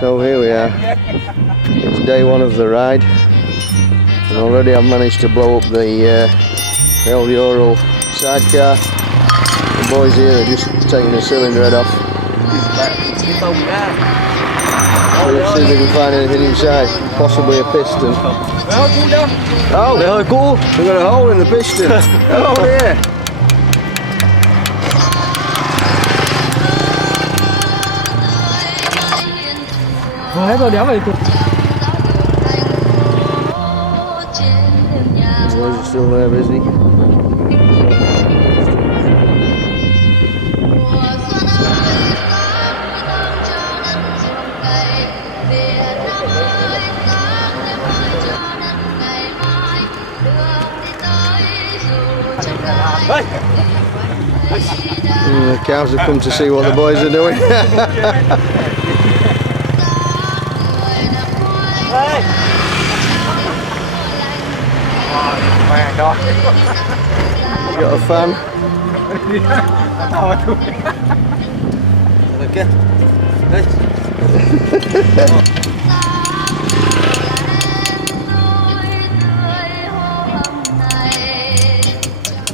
So here we are. It's day one of the ride, and already I've managed to blow up the old Ural sidecar. The boys here are just taking the cylinder head off. We'll see if they can find anything inside, possibly a piston. Oh, very cool. We've got a hole in the piston. Oh dear. Hết rồi, đéo về cục. The boys are still there, busy. The cows have come to see what the boys are doing. Got a fan.